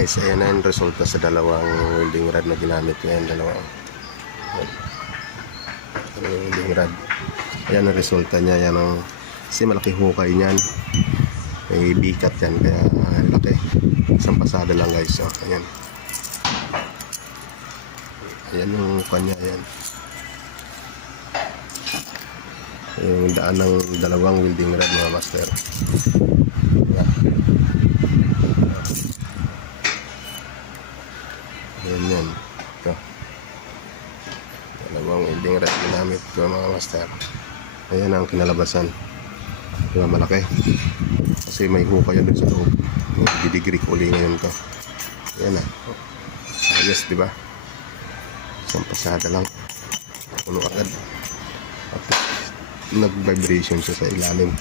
guys, ayan na yung resulta sa dalawang welding rod na ginamit ko. Ayan, dalawang welding rod. Ayan ang resulta niya. Ayan ang, kasi malaki hukay niyan. May bikat yan, kaya laki. Isang pasada lang guys. So, ayan. Ayan yung kanya, ayan. Yung daan ng dalawang welding rod mga master. Ayan. Ayan yan. Ito. Dalawang welding rod ginamit ko mga master. Ayan ang kinalabasan. Diba malaki? Kasi may hukay yan dun sa loob. Didigri ko uli ngayon to. Ayan na. Ayos diba? Isang pasada lang. Puno agad. At nag-vibration siya sa ilalim.